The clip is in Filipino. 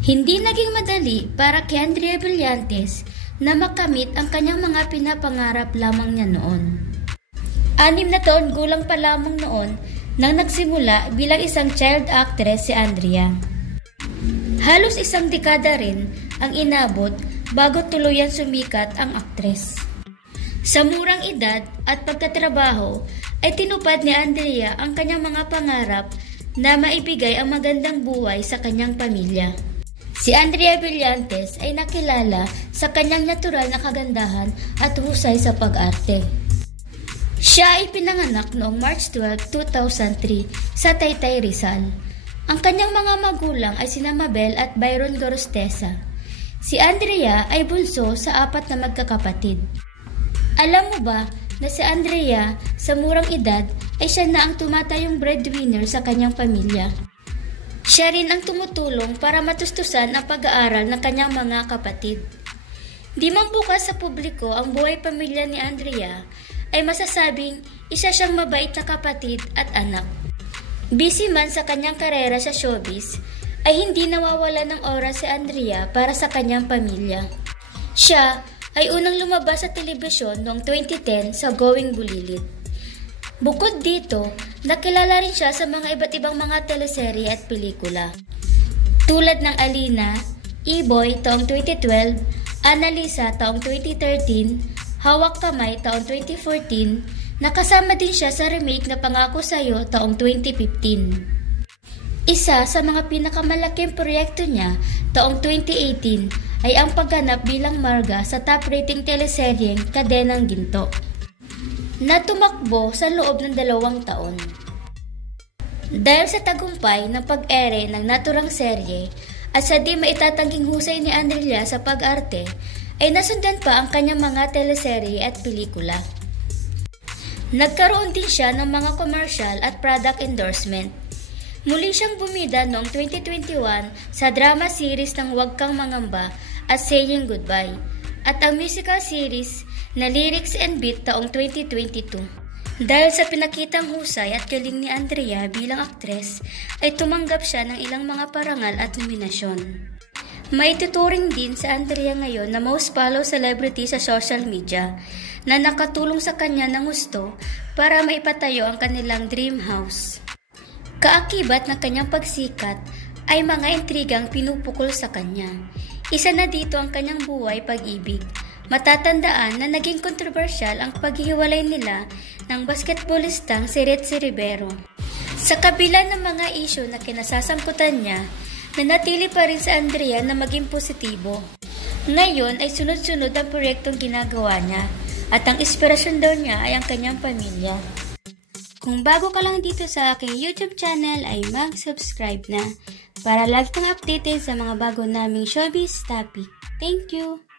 Hindi naging madali para kay Andrea Brillantes na makamit ang kanyang mga pinapangarap lamang niya noon. 6 na taon gulang pa lamang noon nang nagsimula bilang isang child actress si Andrea. Halos isang dekada rin ang inabot bago tuluyan sumikat ang aktres. Sa murang edad at pagtatrabaho ay tinupad ni Andrea ang kanyang mga pangarap na maibigay ang magandang buhay sa kanyang pamilya. Si Andrea Brillantes ay nakilala sa kanyang natural na kagandahan at husay sa pag-arte. Siya ay pinanganak noong March 12, 2003 sa Taytay, Rizal. Ang kanyang mga magulang ay sina Mabel at Byron Gorostesa. Si Andrea ay bunso sa 4 na magkakapatid. Alam mo ba na si Andrea sa murang edad ay siya na ang tumatayong breadwinner sa kanyang pamilya? Siya rin ang tumutulong para matustusan ang pag-aaral ng kanyang mga kapatid. Di man bukas sa publiko ang buhay pamilya ni Andrea, ay masasabing isa siyang mabait na kapatid at anak. Busy man sa kanyang karera sa showbiz, ay hindi nawawala ng oras si Andrea para sa kanyang pamilya. Siya ay unang lumabas sa telebisyon noong 2010 sa Going Bulilit. Bukod dito, nakilala rin siya sa mga iba't ibang mga teleserye at pelikula. Tulad ng Alina, E-Boy taong 2012, Annalisa taong 2013, Hawak Kamay taong 2014, nakasama din siya sa remake na Pangako Sa'yo taong 2015. Isa sa mga pinakamalaking proyekto niya taong 2018 ay ang pagganap bilang Marga sa top-rating teleseryeng Kadenang Ginto, na tumakbo sa loob ng 2 taon. Dahil sa tagumpay ng pag-ere ng naturang serye at sa di maitatangging husay ni Andrea sa pag-arte, ay nasundan pa ang kanyang mga teleserye at pelikula. Nagkaroon din siya ng mga commercial at product endorsement. Muli siyang bumida noong 2021 sa drama series ng Huwag Kang Mangamba at Saying Goodbye, at ang musical series na Lyrics and Beat taong 2022. Dahil sa pinakitang husay at galing ni Andrea bilang aktres, ay tumanggap siya ng ilang mga parangal at nominasyon. Maituturing din sa Andrea ngayon na most followed celebrity sa social media na nakatulong sa kanya ng gusto para maipatayo ang kanilang dream house. Kaakibat ng kanyang pagsikat ay mga intrigang pinupukol sa kanya. Isa na dito ang kanyang buhay pag-ibig. Matatandaan na naging kontrobersyal ang paghihiwalay nila ng basketballistang si Ritzy Rivero. Sa kabila ng mga isyu na kinasasangkutan niya, nanatili pa rin si Andrea na maging positibo. Ngayon ay sunod-sunod ang proyektong ginagawa niya at ang inspirasyon daw niya ay ang kanyang pamilya. Kung bago ka lang dito sa aking YouTube channel ay mag-subscribe na para lagi kang updated sa mga bago naming showbiz topic. Thank you!